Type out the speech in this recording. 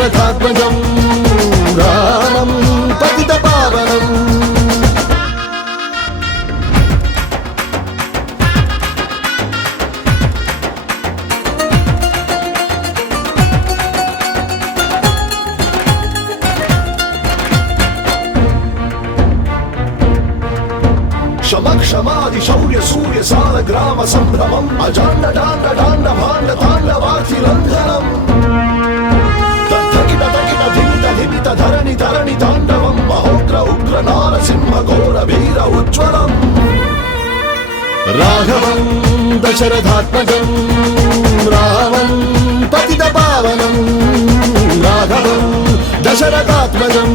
దశరథాత్మజం రామం పతిత పావనం. क्षमादि शौर्य सूर्य साल ग्राम संभ्रमम् अजांड डांड डांड भांड तांडवाति लंघनम् तकिट तकिट धिमित धिमित धरणि धरणि तांडवम् महोग्र उग्र नारसिंह घोर वीर उज्ज्वलम्. राघवं दशरथात्मजं रामं पतित पावनं राघवं दशरथात्मजं